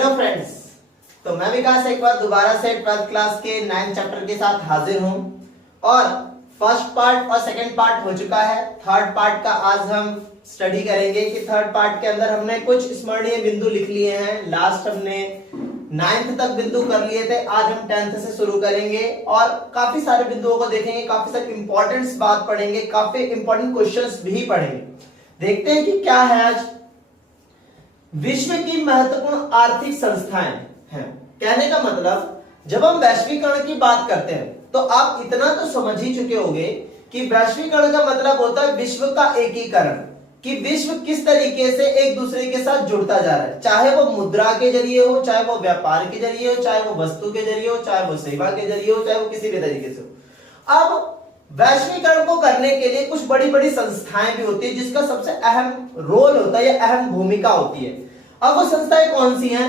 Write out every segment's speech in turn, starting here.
Hello friends, तो मैं विकास एक बार दोबारा से 12th क्लास के 9th चैप्टर के साथ हाजिर हूं और फर्स्ट पार्ट और सेकंड पार्ट हो चुका है। थर्ड पार्ट का आज हम स्टडी करेंगे कि थर्ड पार्ट के अंदर हमने कुछ स्मरणीय बिंदु लिख लिए हैं। लास्ट हमने 9th तक बिंदु कर लिए थे, आज हम 10th से शुरू करेंगे और काफी सारे बिंदुओं को देखेंगे, काफी सारे इंपॉर्टेंट बात पढ़ेंगे, काफी इंपॉर्टेंट क्वेश्चंस भी पढ़ेंगे। देखते हैं कि क्या है आज। विश्व की महत्वपूर्ण आर्थिक संस्थाएं हैं। कहने का मतलब जब हम वैश्वीकरण की बात करते हैं तो आप इतना तो समझ ही चुके होंगे कि वैश्वीकरण का मतलब होता है विश्व का एकीकरण, कि विश्व किस तरीके से एक दूसरे के साथ जुड़ता जा रहा है, चाहे वो मुद्रा के जरिए हो, चाहे वो व्यापार के जरिए हो, चाहे वो वस्तु के जरिए हो, चाहे वो सेवा के जरिए हो, चाहे वो किसी भी तरीके से हो। अब वैश्वीकरण को करने के लिए कुछ बड़ी बड़ी संस्थाएं भी होती है जिसका सबसे अहम रोल होता है या अहम भूमिका होती है। अब वो संस्थाएं कौन सी हैं?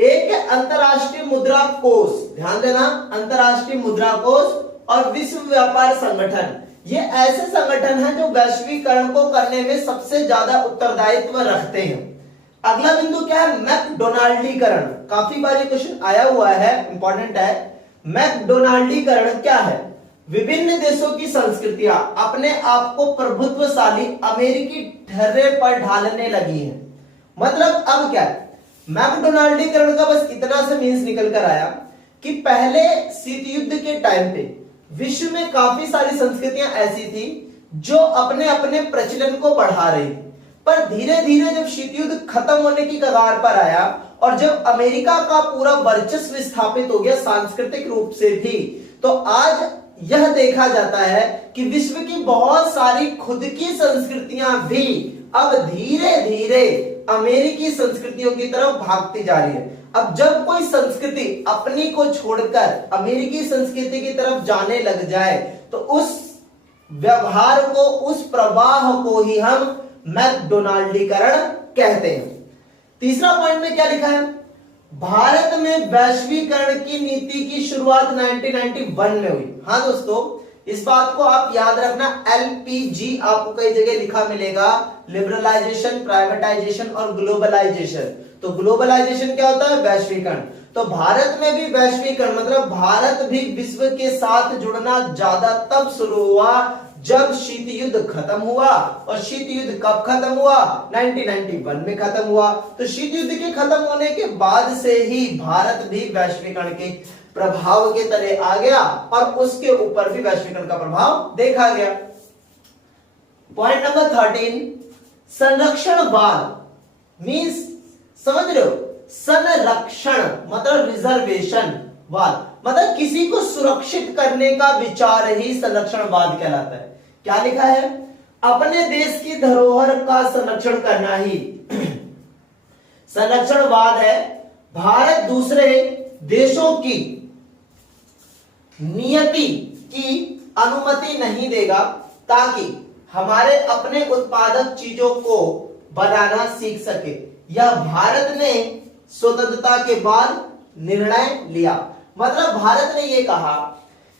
एक है अंतरराष्ट्रीय मुद्रा कोष, ध्यान देना, अंतरराष्ट्रीय मुद्रा कोष और विश्व व्यापार संगठन। ये ऐसे संगठन हैं जो वैश्वीकरण को करने में सबसे ज्यादा उत्तरदायित्व रखते हैं। अगला बिंदु क्या है? मैकडोनाल्डीकरण। काफी बार ये क्वेश्चन आया हुआ है, इंपॉर्टेंट है। मैकडोनाल्डीकरण क्या है? विभिन्न देशों की संस्कृतियां अपने आप को प्रभुत्वशाली अमेरिकी ढर्रे पर ढालने लगी हैं। मतलब अब क्या है? मैकडोनाल्डीकरण का बस इतना से मीन्स निकल कर आया कि पहले शीत युद्ध के टाइम पे विश्व में काफी सारी संस्कृतियां ऐसी थी जो अपने अपने प्रचलन को बढ़ा रही थी, पर धीरे धीरे जब शीत युद्ध खत्म होने की कगार पर आया और जब अमेरिका का पूरा वर्चस्व स्थापित हो गया सांस्कृतिक रूप से भी, तो आज यह देखा जाता है कि विश्व की बहुत सारी खुद की संस्कृतियां भी अब धीरे धीरे अमेरिकी संस्कृतियों की तरफ भागती जा रही है। अब जब कोई संस्कृति अपनी को छोड़कर अमेरिकी संस्कृति की तरफ जाने लग जाए तो उस व्यवहार को, उस प्रवाह को ही हम मैकडोनाल्डीकरण कहते हैं। तीसरा पॉइंट में क्या लिखा है? भारत में वैश्वीकरण की नीति की शुरुआत 1991 में हुई। हाँ दोस्तों, इस बात को आप याद रखना, LPG आपको कई जगह लिखा मिलेगा, लिबरलाइजेशन, प्राइवेटाइजेशन और ग्लोबलाइजेशन। तो ग्लोबलाइजेशन क्या होता है? वैश्वीकरण। तो भारत में भी वैश्वीकरण मतलब भारत भी विश्व के साथ जुड़ना ज्यादा तब शुरू हुआ जब शीत युद्ध खत्म हुआ। और शीत युद्ध कब खत्म हुआ? 1991 में खत्म हुआ। तो शीत युद्ध के खत्म होने के बाद से ही भारत भी वैश्वीकरण के प्रभाव के तले आ गया और उसके ऊपर भी वैश्वीकरण का प्रभाव देखा गया। पॉइंट नंबर 13, संरक्षणवाद मींस, समझ रहे हो? संरक्षण मतलब रिजर्वेशन वाद, मतलब किसी को सुरक्षित करने का विचार ही संरक्षणवाद कहलाता है। क्या लिखा है? अपने देश की धरोहर का संरक्षण करना ही संरक्षणवाद है। भारत दूसरे देशों की नियति की अनुमति नहीं देगा ताकि हमारे अपने उत्पादक चीजों को बनाना सीख सके। यह भारत ने स्वतंत्रता के बाद निर्णय लिया। मतलब भारत ने यह कहा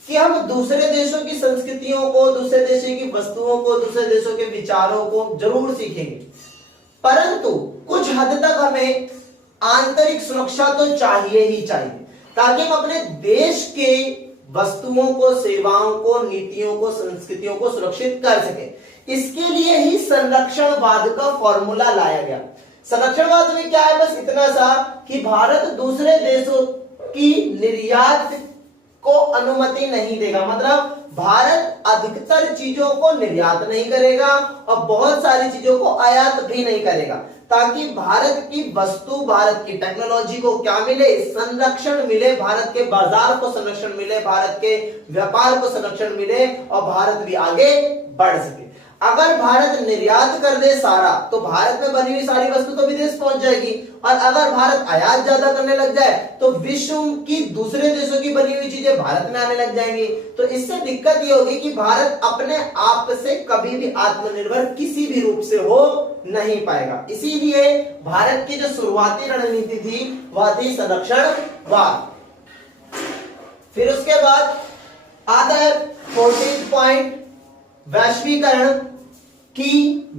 कि हम दूसरे देशों की संस्कृतियों को, दूसरे देशों की वस्तुओं को, दूसरे देशों के विचारों को जरूर सीखेंगे, परंतु कुछ हद तक हमें आंतरिक सुरक्षा तो चाहिए ही चाहिए ताकि हम अपने देश के वस्तुओं को, सेवाओं को, नीतियों को, संस्कृतियों को सुरक्षित कर सके। इसके लिए ही संरक्षणवाद का फॉर्मूला लाया गया। संरक्षणवाद में क्या है? बस इतना सा कि भारत दूसरे देशों की निर्यात को अनुमति नहीं देगा। मतलब भारत अधिकतर चीजों को निर्यात नहीं करेगा और बहुत सारी चीजों को आयात भी नहीं करेगा, ताकि भारत की वस्तु, भारत की टेक्नोलॉजी को क्या मिले? संरक्षण मिले, भारत के बाजार को संरक्षण मिले, भारत के व्यापार को संरक्षण मिले और भारत भी आगे बढ़ सके। अगर भारत निर्यात कर दे सारा, तो भारत में बनी हुई सारी वस्तु तो विदेश पहुंच जाएगी, और अगर भारत आयात ज्यादा करने लग जाए तो विश्व की दूसरे देशों की बनी हुई चीजें भारत में आने लग जाएंगी। तो इससे दिक्कत ये होगी कि भारत अपने आप से कभी भी आत्मनिर्भर किसी भी रूप से हो नहीं पाएगा। इसीलिए भारत की जो शुरुआती रणनीति थी वह थी संरक्षणवाद। फिर उसके बाद आता है 14 पॉइंट, वैश्वीकरण की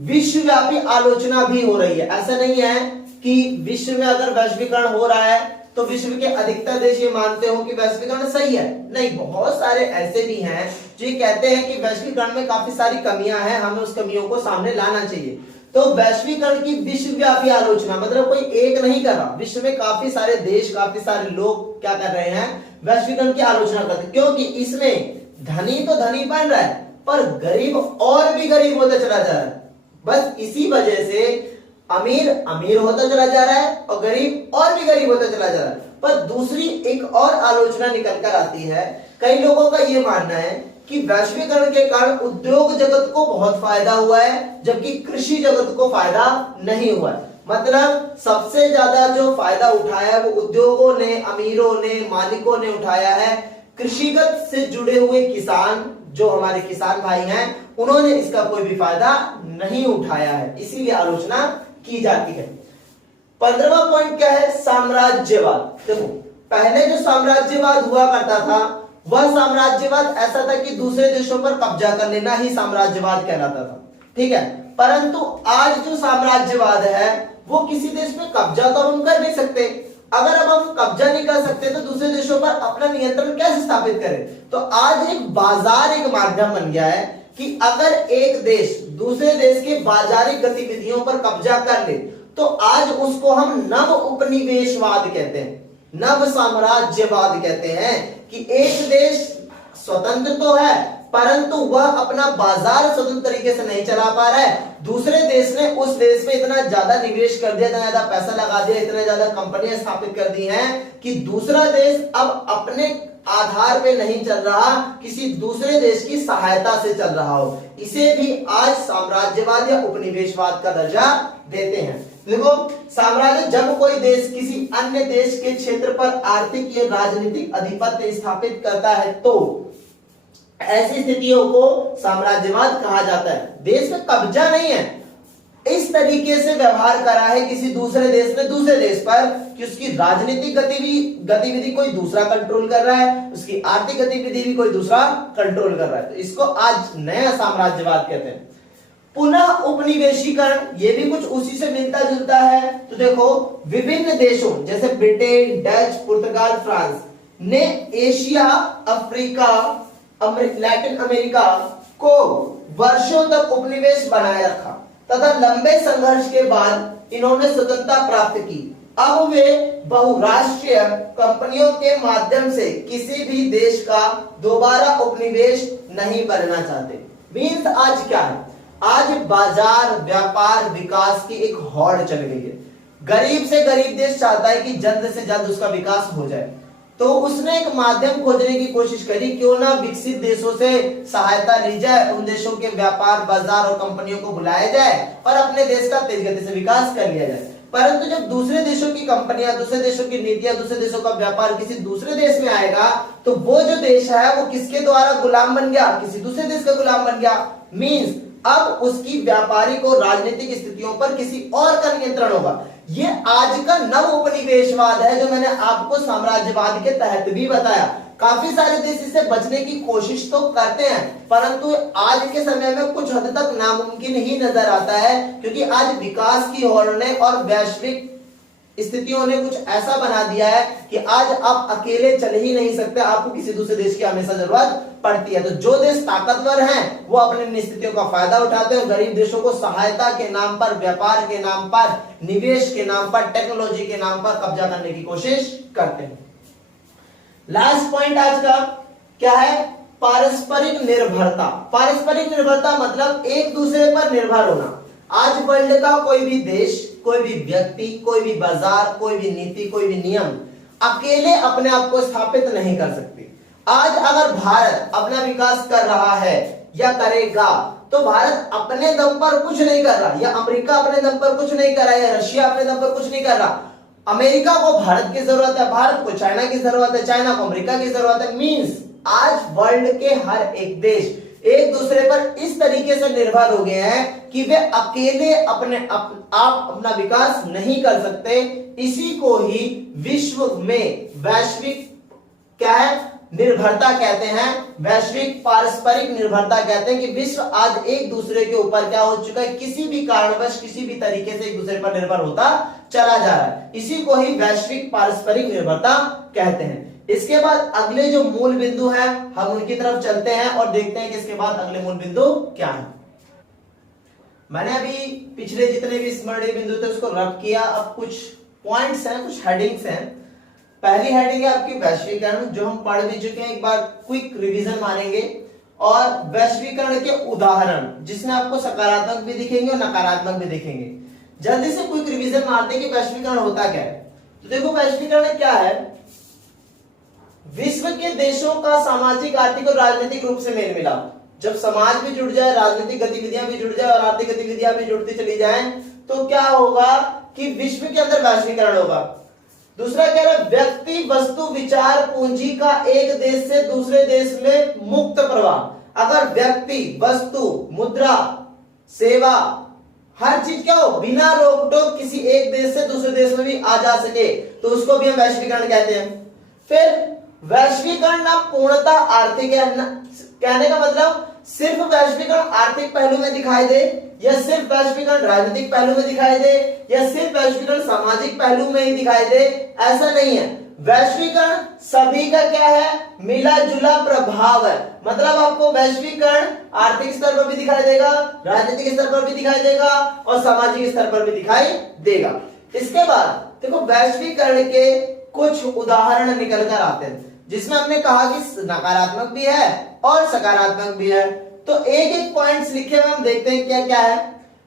विश्वव्यापी आलोचना भी हो रही है। ऐसा नहीं है कि विश्व में अगर वैश्वीकरण हो रहा है तो विश्व के अधिकतर देश ये मानते हो कि वैश्वीकरण सही है। नहीं, बहुत सारे ऐसे भी हैं जो ये कहते हैं कि वैश्वीकरण में काफी सारी कमियां हैं, हमें उस कमियों को सामने लाना चाहिए। तो वैश्वीकरण की विश्वव्यापी आलोचना मतलब कोई एक नहीं कर रहा, विश्व में काफी सारे देश, काफी सारे लोग क्या कर रहे हैं, वैश्वीकरण की आलोचना करते हैं, क्योंकि इसमें धनी तो धनी बन रहा है पर गरीब और भी गरीब होता चला जा रहा है। बस इसी वजह से अमीर अमीर होता चला जा रहा है और गरीब और भी गरीब होता चला जा रहा है। पर दूसरी एक और आलोचना निकल कर आती है, कई लोगों का यह मानना है कि वैश्वीकरण के कारण उद्योग जगत को बहुत फायदा हुआ है जबकि कृषि जगत को फायदा नहीं हुआ है। मतलब सबसे ज्यादा जो फायदा उठाया वो उद्योगों ने, अमीरों ने, मालिकों ने उठाया है। कृषिगत से जुड़े हुए किसान, जो हमारे किसान भाई हैं, उन्होंने इसका कोई भी फायदा नहीं उठाया है, इसीलिए आलोचना की जाती है। 15वां पॉइंट क्या है, साम्राज्यवाद। देखो, पहले जो साम्राज्यवाद हुआ करता था वह साम्राज्यवाद ऐसा था कि दूसरे देशों पर कब्जा कर लेना ही साम्राज्यवाद कहलाता था, ठीक है। परंतु आज जो साम्राज्यवाद है वो किसी देश पे कब्जा तो हम कर नहीं सकते। अगर अब हम कब्जा नहीं कर सकते तो दूसरे देशों पर अपना नियंत्रण कैसे स्थापित करें? तो आज एक बाजार एक माध्यम बन गया है कि अगर एक देश दूसरे देश के बाजारिक गतिविधियों पर कब्जा कर ले तो आज उसको हम नव उपनिवेशवाद कहते हैं, नव साम्राज्यवाद कहते हैं कि एक देश स्वतंत्र तो है परंतु वह अपना बाजार स्वतंत्र तरीके से नहीं चला पा रहा है। दूसरे देश ने उस देश में इतना ज्यादा निवेश कर दिया, इतना ज्यादा पैसा लगा दिया, इतने ज्यादा कंपनियां स्थापित कर दी हैं कि दूसरा देश अब अपने आधार पे नहीं चल रहा, किसी दूसरे देश की सहायता से चल रहा हो। इसे भी आज साम्राज्यवाद या उपनिवेशवाद का दर्जा देते हैं। देखो, साम्राज्य जब कोई देश किसी अन्य देश के क्षेत्र पर आर्थिक या राजनीतिक आधिपत्य स्थापित करता है तो ऐसी स्थितियों को साम्राज्यवाद कहा जाता है। देश में कब्जा नहीं है, इस तरीके से व्यवहार करा है किसी दूसरे देश ने दूसरे देश पर कि उसकी राजनीतिक गतिविधि कोई दूसरा कंट्रोल कर रहा है, उसकी आर्थिक गतिविधि भी कोई दूसरा कंट्रोल कर रहा है। तो इसको आज नया साम्राज्यवाद कहते हैं। पुनः उपनिवेशीकरण, ये भी कुछ उसी से मिलता जुलता है। तो देखो, विभिन्न देशों जैसे ब्रिटेन, डच, पुर्तगाल, फ्रांस ने एशिया, अफ्रीका, लैटिन अमेरिका को वर्षों तक उपनिवेश बनाए रखा तथा लंबे संघर्ष के बाद इन्होंने स्वतंत्रता प्राप्त की। अब वे बहुराष्ट्रीय कंपनियों के माध्यम से किसी भी देश का दोबारा उपनिवेश नहीं बनना चाहते। मीन्स आज क्या है, आज बाजार, व्यापार, विकास की एक हौड़ चल गई है। गरीब से गरीब देश चाहता है कि जल्द से जल्द उसका विकास हो जाए, तो उसने एक माध्यम खोजने की कोशिश करी, क्यों ना विकसित देशों से सहायता ली जाए, उन देशों के व्यापार, बाजार और कंपनियों को बुलाया जाए और अपने देश का तेज गति से विकास कर लिया जाए। परंतु जब दूसरे देशों की कंपनियां, दूसरे देशों की नीतियां, दूसरे देशों का व्यापार किसी दूसरे देश में आएगा तो वो जो देश है वो किसके द्वारा गुलाम बन गया, किसी दूसरे देश का गुलाम बन गया। मीन्स अब उसकी व्यापारिक और राजनीतिक स्थितियों पर किसी और का नियंत्रण होगा। ये आज का नव उपनिवेशवाद है जो मैंने आपको साम्राज्यवाद के तहत भी बताया। काफी सारे देश इससे बचने की कोशिश तो करते हैं परंतु आज के समय में कुछ हद तक नामुमकिन ही नजर आता है, क्योंकि आज विकास की होड़ ने और वैश्विक स्थितियों ने कुछ ऐसा बना दिया है कि आज आप अकेले चल ही नहीं सकते, आपको किसी दूसरे देश की हमेशा जरूरत पड़ती है। तो जो देश ताकतवर हैं वो अपनी स्थितियों का फायदा उठाते हैं, गरीब देशों को सहायता के नाम पर, व्यापार के नाम पर, निवेश के नाम पर, टेक्नोलॉजी के नाम पर कब्जा करने की कोशिश करते हैं। लास्ट पॉइंट आज का क्या है, पारस्परिक निर्भरता। पारस्परिक निर्भरता मतलब एक दूसरे पर निर्भर होना। आज वर्ल्ड का कोई भी देश, कोई भी व्यक्ति, कोई भी बाजार, कोई भी नीति, कोई भी नियम अकेले अपने आप को स्थापित नहीं कर सकते। आज अगर भारत अपना विकास कर रहा है या करेगा तो भारत अपने दम पर कुछ नहीं कर रहा, या अमेरिका अपने दम पर कुछ नहीं कर रहा, या रशिया अपने दम पर कुछ नहीं कर रहा। अमेरिका को भारत की जरूरत है, भारत को चाइना की जरूरत है, चाइना को अमेरिका की जरूरत है। मींस आज वर्ल्ड के हर एक देश एक दूसरे पर इस तरीके से निर्भर हो गए हैं कि वे अकेले आप अपना विकास नहीं कर सकते। इसी को ही विश्व में वैश्विक क्या है, निर्भरता कहते हैं, वैश्विक पारस्परिक निर्भरता कहते हैं कि विश्व आज एक दूसरे के ऊपर क्या हो चुका है, किसी भी कारणवश किसी भी तरीके से एक दूसरे पर निर्भर होता चला जा रहा है। इसी को ही वैश्विक पारस्परिक निर्भरता कहते हैं। इसके बाद अगले जो मूल बिंदु है हम उनकी तरफ चलते हैं और देखते हैं कि इसके बाद अगले मूल बिंदु क्या है। मैंने अभी पिछले जितने भी स्मरणीय बिंदु थे उसको रब किया। अब कुछ पॉइंट्स हैं, कुछ हेडिंग्स हैं। पहली हेडिंग है आपकी वैश्वीकरण, जो हम पढ़ भी चुके हैं, एक बार क्विक रिवीजन मारेंगे। और वैश्वीकरण के उदाहरण जिसमें आपको सकारात्मक भी दिखेंगे और नकारात्मक भी दिखेंगे। जल्दी से क्विक रिवीजन मारते हैं कि वैश्वीकरण होता क्या है। तो देखो वैश्वीकरण क्या है, विश्व के देशों का सामाजिक, आर्थिक और राजनीतिक रूप से मेल मिलाप। जब समाज भी जुड़ जाए, राजनीतिक गतिविधियां भी जुड़ जाए और आर्थिक गतिविधियां भी जुड़ती चली जाएं, तो क्या होगा कि विश्व के अंदर वैश्वीकरण होगा। दूसरा कह रहा है व्यक्ति, वस्तु, विचार, पूंजी का एक देश से दूसरे देश में मुक्त प्रवाह। अगर व्यक्ति, वस्तु, मुद्रा, सेवा, हर चीज क्या हो, बिना रोक टोक किसी एक देश से दूसरे देश में भी आ जा सके, तो उसको भी हम वैश्वीकरण कहते हैं। फिर वैश्वीकरण ना पूर्णतः आर्थिक है, कहने का मतलब सिर्फ वैश्वीकरण आर्थिक पहलू में दिखाई दे, या सिर्फ वैश्वीकरण राजनीतिक पहलू में दिखाई दे, या सिर्फ वैश्वीकरण सामाजिक पहलू में ही दिखाई दे, ऐसा नहीं है। वैश्वीकरण सभी का क्या है, मिला जुला प्रभाव है। मतलब आपको वैश्वीकरण आर्थिक स्तर पर भी दिखाई देगा, राजनीतिक स्तर पर भी दिखाई देगा और सामाजिक स्तर पर भी दिखाई देगा। इसके बाद देखो वैश्वीकरण के कुछ उदाहरण निकल कर आते हैं, जिसमें हमने कहा कि नकारात्मक भी है और सकारात्मक भी है। तो एक एक पॉइंट्स लिखे हुए हम देखते हैं क्या क्या है।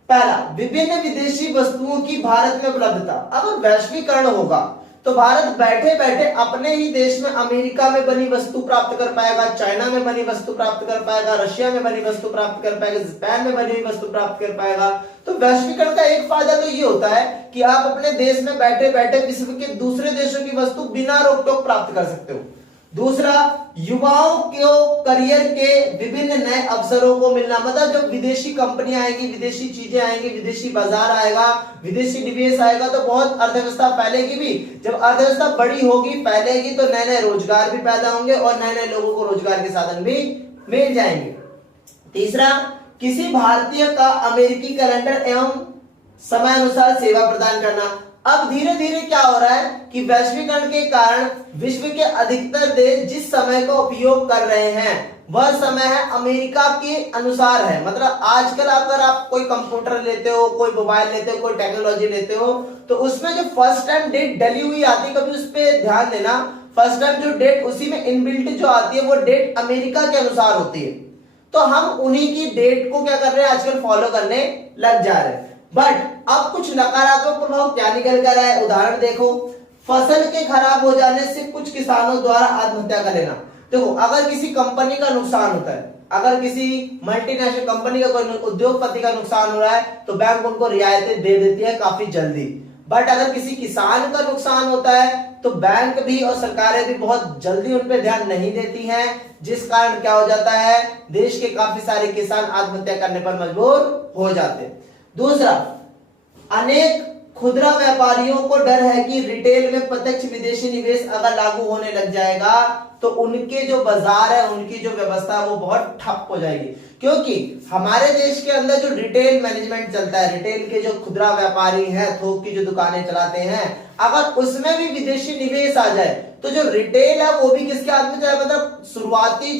पहला, विभिन्न विदेशी वस्तुओं की भारत में उपलब्धता। अगर वैश्वीकरण होगा तो भारत बैठे बैठे अपने ही देश में अमेरिका में बनी वस्तु प्राप्त कर पाएगा, चाइना में बनी वस्तु प्राप्त कर पाएगा, रशिया में बनी वस्तु प्राप्त कर पाएगा, जापान में बनी हुई वस्तु प्राप्त कर पाएगा। तो वैश्वीकरण का एक फायदा तो ये होता है कि आप अपने देश में बैठे बैठे विश्व के दूसरे देशों की वस्तु बिना रोक टोक प्राप्त कर सकते हो। दूसरा, युवाओं को करियर के विभिन्न नए अवसरों को मिलना। मतलब जब विदेशी कंपनियां आएंगी, विदेशी चीजें आएंगी, विदेशी बाजार आएगा, विदेशी निवेश आएगा, तो बहुत अर्थव्यवस्था फैलेगी भी। जब अर्थव्यवस्था बड़ी होगी, फैलेगी, तो नए नए रोजगार भी पैदा होंगे और नए नए लोगों को रोजगार के साधन भी मिल जाएंगे। तीसरा, किसी भारतीय का अमेरिकी कैलेंडर एवं समय अनुसार सेवा प्रदान करना। अब धीरे धीरे क्या हो रहा है कि वैश्वीकरण के कारण विश्व के अधिकतर देश जिस समय का उपयोग कर रहे हैं वह समय है अमेरिका के अनुसार है। मतलब आजकल अगर आप कोई कंप्यूटर लेते हो, कोई मोबाइल लेते हो, कोई टेक्नोलॉजी लेते हो, तो उसमें जो फर्स्ट टाइम डेट डली हुई आती है, कभी उस पर ध्यान देना। फर्स्ट टाइम जो डेट उसी में इनबिल्ट जो आती है वो डेट अमेरिका के अनुसार होती है। तो हम उन्हीं की डेट को क्या कर रहे हैं, आजकल फॉलो करने लग जा रहे हैं। बट अब कुछ नकारात्मक प्रभाव क्या निकल कर आए, उदाहरण देखो। फसल के खराब हो जाने से कुछ किसानों द्वारा आत्महत्या कर लेना। देखो अगर किसी कंपनी का नुकसान होता है, अगर किसी मल्टीनेशनल कंपनी का कोई उद्योगपति का नुकसान हो रहा है, तो बैंक उनको रियायतें दे देती है काफी जल्दी। बट अगर किसी किसान का नुकसान होता है तो बैंक भी और सरकारें भी बहुत जल्दी उन पर ध्यान नहीं देती हैं, जिस कारण क्या हो जाता है, देश के काफी सारे किसान आत्महत्या करने पर मजबूर हो जाते हैं। दूसरा, अनेक खुदरा व्यापारियों को डर है कि रिटेल में प्रत्यक्ष विदेशी निवेश अगर लागू होने लग जाएगा तो उनके जो बाजार है, उनकी जो व्यवस्था है वो बहुत ठप हो जाएगी। क्योंकि हमारे देश के अंदर जो रिटेल मैनेजमेंट चलता है, रिटेल के जो खुदरा व्यापारी हैं, थोक की जो दुकानें चलाते हैं, अगर उसमें भी विदेशी निवेश आ जाए तो जो रिटेल है वो भी किसके हाथ में जाए। मतलब शुरुआती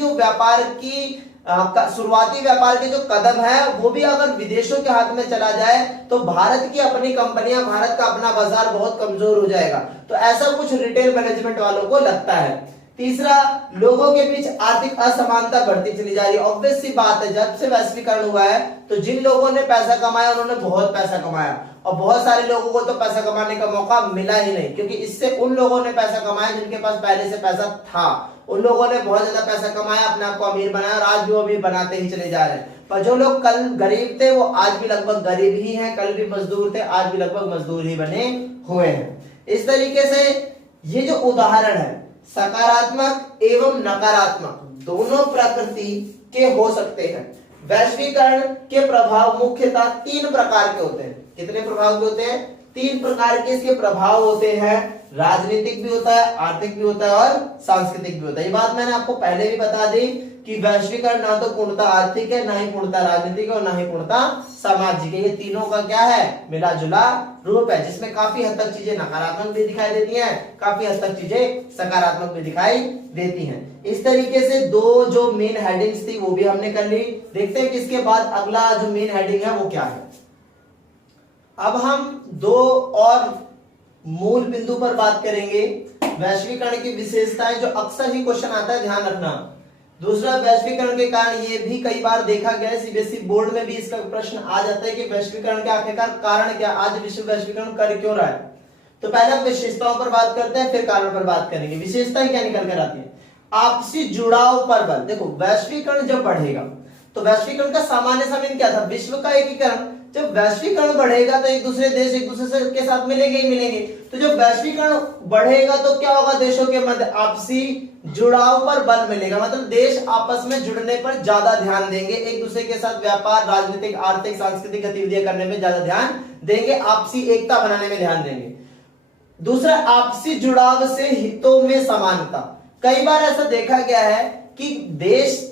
व्यापार के जो कदम है वो भी अगर विदेशों के हाथ में चला जाए तो भारत की अपनी कंपनियां, भारत का अपना बाजार बहुत कमजोर हो जाएगा। तो ऐसा कुछ रिटेल मैनेजमेंट वालों को लगता है। तीसरा, लोगों के बीच आर्थिक असमानता बढ़ती चली जा रही है। ऑब्वियस सी बात है, जब से वैश्वीकरण हुआ है तो जिन लोगों ने पैसा कमाया उन्होंने बहुत पैसा कमाया, और बहुत सारे लोगों को तो पैसा कमाने का मौका मिला ही नहीं, क्योंकि इससे उन लोगों ने पैसा कमाया जिनके पास पहले से पैसा था। उन लोगों ने बहुत ज्यादा पैसा कमाया, अपने आप को अमीर बनाया, और आज भी वो अमीर बनाते ही चले जा रहे हैं। पर जो लोग कल गरीब थे वो आज भी लगभग गरीब ही हैं, कल भी मजदूर थे, आज भी लगभग मजदूर ही बने हुए हैं। इस तरीके से ये जो उदाहरण है, सकारात्मक एवं नकारात्मक दोनों प्रकृति के हो सकते हैं। वैश्वीकरण के प्रभाव मुख्यतः 3 प्रकार के होते हैं। कितने प्रभाव के होते हैं? तीन प्रकार के इसके प्रभाव होते हैं, राजनीतिक भी होता है, आर्थिक भी होता है और सांस्कृतिक भी होता है। ये बात मैंने आपको पहले भी बता दी कि वैश्वीकरण ना तो पूर्णतः आर्थिक है, ना ही पूर्णतः राजनीतिक है और ना ही पूर्णतः सामाजिक है। ये तीनों का क्या है, मिला जुला रूप है, जिसमें काफी हद तक चीजें नकारात्मक भी दिखाई देती हैं, काफी हद तक चीजें सकारात्मक भी दिखाई देती हैं। इस तरीके से दो जो मेन हेडिंग्स थी वो भी हमने कर ली। देखते हैं कि इसके बाद अगला जो मेन हेडिंग है वो क्या है। अब हम दो और मूल बिंदु पर बात करेंगे, वैश्वीकरण की विशेषताएं, जो अक्सर ही क्वेश्चन आता है, ध्यान रखना। दूसरा, वैश्वीकरण के कारण ये भी कई बार देखा गया है, सीबीएसई बोर्ड में भी इसका प्रश्न आ जाता है कि वैश्वीकरण के आखिरकार कारण क्या, आज विश्व वैश्वीकरण कर क्यों रहा है। तो पहले हम विशेषताओं पर बात करते हैं, फिर कारण पर बात करेंगे। विशेषताएं क्या निकल कर आती है, आपसी जुड़ाव पर बल। देखो, वैश्वीकरण जब बढ़ेगा तो वैश्वीकरण का सामान्य समय क्या था, विश्व का एकीकरण। जब वैश्वीकरण बढ़ेगा तो एक दूसरे देश एक दूसरे के साथ मिलेंगे ही मिलेंगे। तो जब वैश्वीकरण बढ़ेगा तो क्या होगा, देशों के मध्य आपसी जुड़ाव पर बल मिलेगा, मतलब देश आपस में जुड़ने पर ज्यादा ध्यान देंगे, एक दूसरे के साथ व्यापार, राजनीतिक, आर्थिक, सांस्कृतिक गतिविधियां करने में ज्यादा ध्यान देंगे, आपसी एकता बनाने में ध्यान देंगे। दूसरा, आपसी जुड़ाव से हितों में समानता। कई बार ऐसा देखा गया है कि देश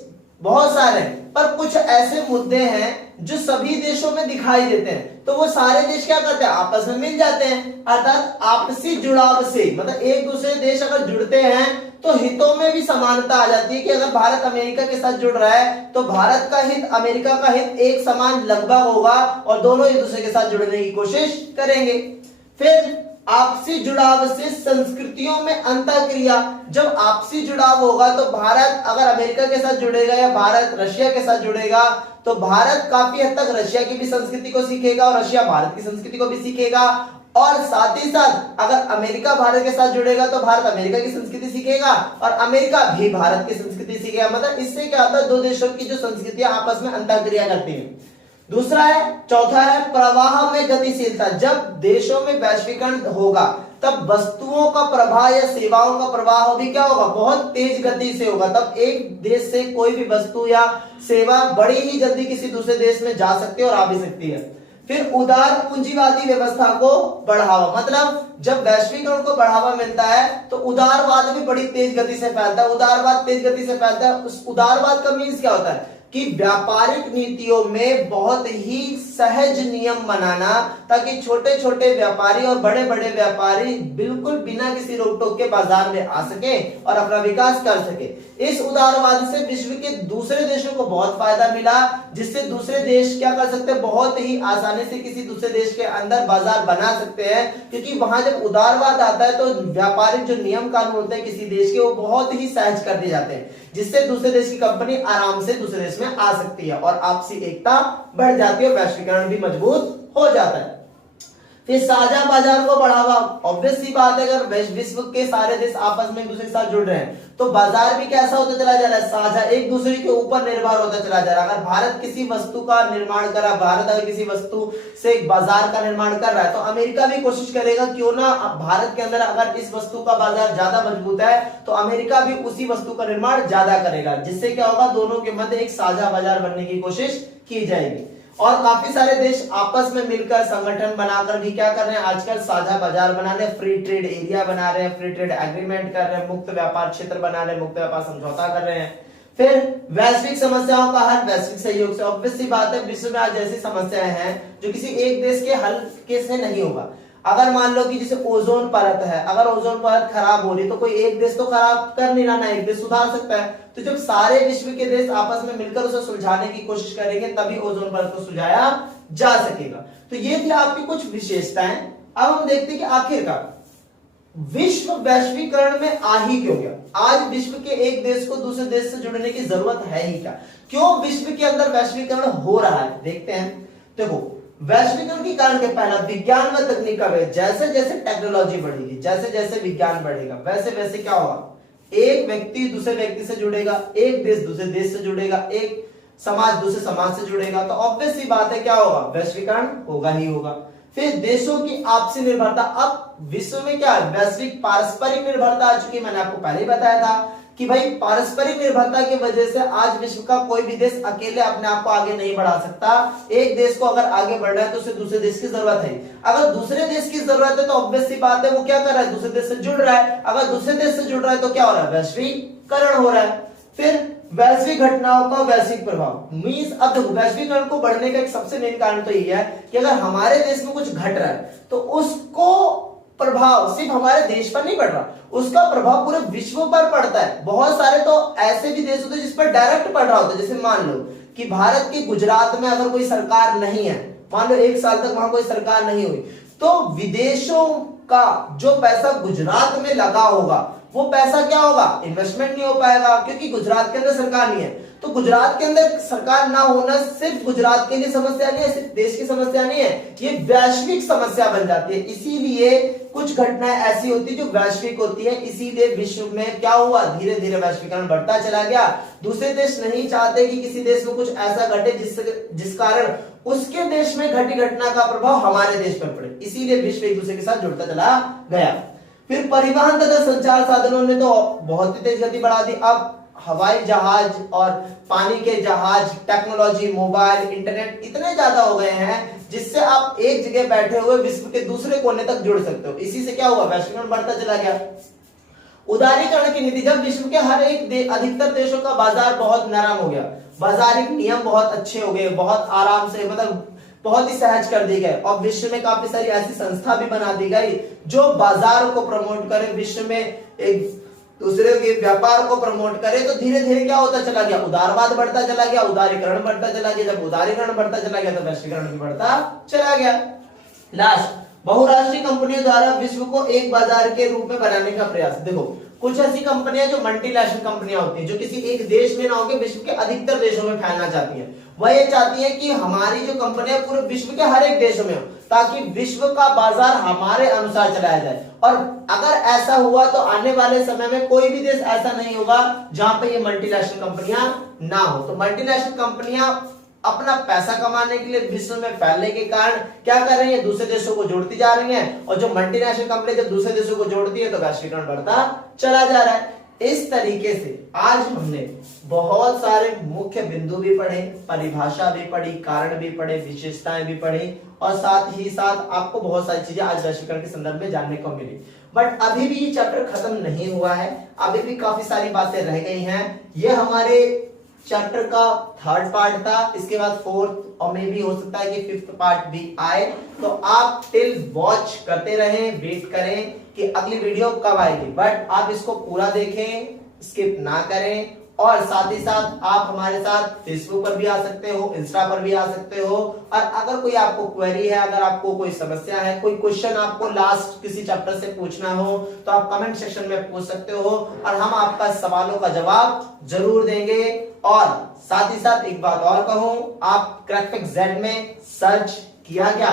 बहुत सारे हैं पर कुछ ऐसे मुद्दे हैं जो सभी देशों में दिखाई देते हैं, तो वो सारे देश क्या करते हैं, आपस में मिल जाते हैं। अर्थात आपसी जुड़ाव से, मतलब एक दूसरे देश अगर जुड़ते हैं तो हितों में भी समानता आ जाती है कि अगर भारत अमेरिका के साथ जुड़ रहा है तो भारत का हित, अमेरिका का हित एक समान लगभग होगा और दोनों एक दूसरे के साथ जुड़ने की कोशिश करेंगे। फिर आपसी जुड़ाव से संस्कृतियों में अंतःक्रिया। जब आपसी जुड़ाव होगा तो भारत अगर अमेरिका के साथ जुड़ेगा या भारत रशिया के साथ जुड़ेगा तो भारत काफी हद तक रशिया की भी संस्कृति को सीखेगा और रशिया भारत की संस्कृति को भी सीखेगा, और साथ ही साथ अगर अमेरिका भारत के साथ जुड़ेगा तो भारत अमेरिका की संस्कृति सीखेगा और अमेरिका भी भारत की संस्कृति सीखेगा। मतलब इससे क्या होता है, दो देशों की जो संस्कृतियां आपस में अंतःक्रिया करती हैं। दूसरा है, चौथा है प्रवाह में गतिशीलता। जब देशों में वैश्वीकरण होगा तब वस्तुओं का प्रवाह या सेवाओं का प्रवाह भी क्या होगा, बहुत तेज गति से होगा। तब एक देश से कोई भी वस्तु या सेवा बड़ी ही जल्दी किसी दूसरे देश में जा सकती है और आ भी सकती है। फिर उदार पूंजीवादी व्यवस्था को बढ़ावा, मतलब जब वैश्वीकरण को बढ़ावा मिलता है तो उदारवाद भी बड़ी तेज गति से फैलता है। उदारवाद तेज गति से फैलता है। उस उदारवाद का मीन्स क्या होता है कि व्यापारिक नीतियों में बहुत ही सहज नियम बनाना, ताकि छोटे छोटे व्यापारी और बड़े बड़े व्यापारी बिल्कुल बिना किसी रोक टोक के बाजार में आ सके और अपना विकास कर सके। इस उदारवाद से विश्व के दूसरे देशों को बहुत फायदा मिला, जिससे दूसरे देश क्या कर सकते हैं, बहुत ही आसानी से किसी दूसरे देश के अंदर बाजार बना सकते हैं, क्योंकि वहां जब उदारवाद आता है तो व्यापारिक जो नियम कानून होते हैं किसी देश के, वो बहुत ही सहज कर दिए जाते हैं, जिससे दूसरे देश की कंपनी आराम से दूसरे देश में आ सकती है और आपसी एकता बढ़ जाती है, वैश्वीकरण भी मजबूत हो जाता है। फिर साझा बाजार को बढ़ावा। ऑब्वियस सी बात है, अगर विश्व के सारे देश आपस में एक दूसरे के साथ जुड़ रहे हैं तो बाजार भी कैसा होता चला जा रहा है, साझा, एक दूसरे के ऊपर निर्भर होता चला जा रहा है। अगर भारत किसी वस्तु का निर्माण कर रहा है, भारत अगर किसी वस्तु से एक बाजार का निर्माण कर रहा है तो अमेरिका भी कोशिश करेगा क्यों ना भारत के अंदर अगर इस वस्तु का बाजार ज्यादा मजबूत है तो अमेरिका भी उसी वस्तु का निर्माण ज्यादा करेगा, जिससे क्या होगा, दोनों के मध्य एक साझा बाजार बनने की कोशिश की जाएगी। और काफी सारे देश आपस में मिलकर संगठन बनाकर भी क्या कर रहे हैं, आजकल साझा बाजार बना रहे हैं, फ्री ट्रेड एरिया बना रहे हैं, फ्री ट्रेड एग्रीमेंट कर रहे हैं, मुक्त व्यापार क्षेत्र बना रहे हैं, मुक्त व्यापार समझौता कर रहे हैं। फिर वैश्विक समस्याओं का हल वैश्विक सहयोग से। ऑब्वियस सी बात है, विश्व में आज ऐसी समस्याएं हैं जो किसी एक देश के हल के से नहीं होगा। अगर मान लो कि जैसे ओजोन परत है, अगर ओजोन परत खराब हो रही तो कोई एक देश तो खराब कर नहीं रहा ना, एक देश सुधार सकता है। तो जब सारे विश्व के देश आपस में मिलकर उसे सुलझाने की कोशिश करेंगे तभी ओजोन परत को सुलझाया जा सकेगा। तो ये थी आपकी कुछ विशेषताएं। अब हम देखते हैं कि आखिरकार विश्व वैश्वीकरण में आ ही क्यों गया। आज विश्व के एक देश को दूसरे देश से जुड़ने की जरूरत है ही क्या, क्यों विश्व के अंदर वैश्वीकरण हो रहा है, देखते हैं। देखो, वैश्वीकरण के कारण के पहला, विज्ञान व तकनीक का वृद्धि। जैसे जैसे टेक्नोलॉजी बढ़ेगी, जैसे जैसे विज्ञान बढ़ेगा, वैसे वैसे क्या होगा, एक व्यक्ति दूसरे व्यक्ति से जुड़ेगा, एक देश दूसरे देश से जुड़ेगा, एक समाज दूसरे समाज से जुड़ेगा, तो ऑब्वियस सी बात है क्या होगा, वैश्वीकरण होगा ही होगा। फिर देशों की आपसी निर्भरता। अब विश्व में क्या है, वैश्विक पारस्परिक निर्भरता आ चुकी है। मैंने आपको पहले ही बताया था कि भाई पारस्परिक निर्भरता की वजह से आज विश्व का कोई भी देश अकेले अपने आप को आगे नहीं बढ़ा सकता। एक देश को अगर आगे बढ़ना है तो उसे दूसरे देश की जरूरत है। अगर दूसरे देश की जरूरत है तो ऑब्वियस सी बात है वो क्या कर रहा है, दूसरे देश से जुड़ रहा है। अगर दूसरे देश से जुड़ रहा है तो क्या हो रहा है, वैश्वीकरण हो रहा है। फिर वैश्विक घटनाओं का वैश्विक प्रभाव मींस, अब देखो वैश्वीकरण को बढ़ने का एक सबसे मेन कारण तो यही है कि अगर हमारे देश में कुछ घट रहा है तो उसको प्रभाव सिर्फ हमारे देश पर नहीं पड़ रहा, उसका प्रभाव पूरे विश्व पर पड़ता है। बहुत सारे तो ऐसे भी देश होते हैं जिस पर डायरेक्ट पड़ रहा होता है। जैसे मान लो कि भारत के गुजरात में अगर कोई सरकार नहीं है, मान लो 1 साल तक वहां कोई सरकार नहीं हुई, तो विदेशों का जो पैसा गुजरात में लगा होगा वो पैसा क्या होगा, इन्वेस्टमेंट नहीं हो पाएगा, क्योंकि गुजरात के अंदर सरकार नहीं है। तो गुजरात के अंदर सरकार ना होना सिर्फ गुजरात के लिए समस्या नहीं है, सिर्फ देश की समस्या नहीं है, ये वैश्विक समस्या बन जाती है। इसीलिए कुछ घटनाएं ऐसी होती है जो वैश्विक होती है। इसीलिए विश्व में क्या हुआ, धीरे धीरे वैश्वीकरण बढ़ता चला गया। दूसरे देश नहीं चाहते कि किसी देश में कुछ ऐसा घटे जिस कारण उसके देश में घटी घटना का प्रभाव हमारे देश पर पड़े। इसीलिए विश्व एक दूसरे के साथ जुड़ता चला गया। फिर परिवहन तथा संचार साधनों ने तो बहुत ही तेज गति बढ़ा दी। अब हवाई जहाज और पानी के जहाज, टेक्नोलॉजी, मोबाइल, इंटरनेट इतने ज्यादा हो गए हैं जिससे आप एक जगह बैठे हुए विश्व के दूसरे कोने तक जुड़ सकते हो। इसी से क्या हुआ, वैश्वीकरण बढ़ता चला गया। उदारीकरण की नीति, जब विश्व के हर एक अधिकतर देशों का बाजार बहुत नरम हो गया, बाजारिक नियम बहुत अच्छे हो गए, बहुत आराम से मतलब बहुत ही सहज कर दी गए, और विश्व में काफी सारी ऐसी संस्था भी बना दी गई जो बाजार को प्रमोट करे, विश्व में एक दूसरे के व्यापार को प्रमोट करे। तो धीरे धीरे क्या होता चला गया, उदारवाद बढ़ता चला गया, उदारीकरण बढ़ता चला गया। जब उदारीकरण बढ़ता चला गया तो वैश्वीकरण भी बढ़ता चला गया। लास्ट, बहुराष्ट्रीय कंपनियों द्वारा विश्व को एक बाजार के रूप में बनाने का प्रयास। देखो कुछ ऐसी कंपनियां जो मल्टीनेशनल कंपनियां होती हैं, जो किसी एक देश में ना होकर विश्व के अधिकतर देशों में फैलना चाहती हैं। वह ये चाहती है कि हमारी जो कंपनियां पूरे विश्व के हर एक देश में हो, ताकि विश्व का बाजार हमारे अनुसार चलाया जाए। और अगर ऐसा हुआ तो आने वाले समय में कोई भी देश ऐसा नहीं होगा जहां पे ये मल्टीनेशनल कंपनियां ना हो। तो मल्टीनेशनल कंपनियां अपना पैसा कमाने के लिए विश्व में फैलने के कारण क्या कर रही है, दूसरे देशों को जोड़ती जा रही हैं। और जो मल्टीनेशनल कंपनी जब दूसरे देशों को जोड़ती है तो वैश्वीकरण बढ़ता चला जा रहा है। इस तरीके से आज हमने बहुत सारे मुख्य बिंदु भी पढ़े, परिभाषा भी पढ़ी, कारण भी पढ़े, विशेषताएं भी पढ़ी, और साथ ही साथ आपको बहुत सारी चीजें आज वैश्वीकरण के संदर्भ में जानने को मिली। बट अभी भी ये चैप्टर खत्म नहीं हुआ है, अभी भी काफी सारी बातें रह गई हैं। ये हमारे चैप्टर का 3rd पार्ट था, इसके बाद 4th और मे भी हो सकता है कि 5th पार्ट भी आए। तो आप टिल वॉच करते रहें, वेट करें कि अगली वीडियो कब आएगी। बट आप इसको पूरा देखें, स्किप ना करें, और साथ ही साथ आप हमारे साथ फेसबुक पर भी आ सकते हो, इंस्टा पर भी आ सकते हो। और अगर कोई आपको क्वेरी है, अगर आपको कोई समस्या है, कोई क्वेश्चन आपको लास्ट किसी चैप्टर से पूछना हो तो आप कमेंट सेक्शन में पूछ सकते हो, और हम आपका सवालों का जवाब जरूर देंगे। और साथ ही साथ एक बात और कहूं, आप क्रैकफिक्स Z में सर्च किया क्या?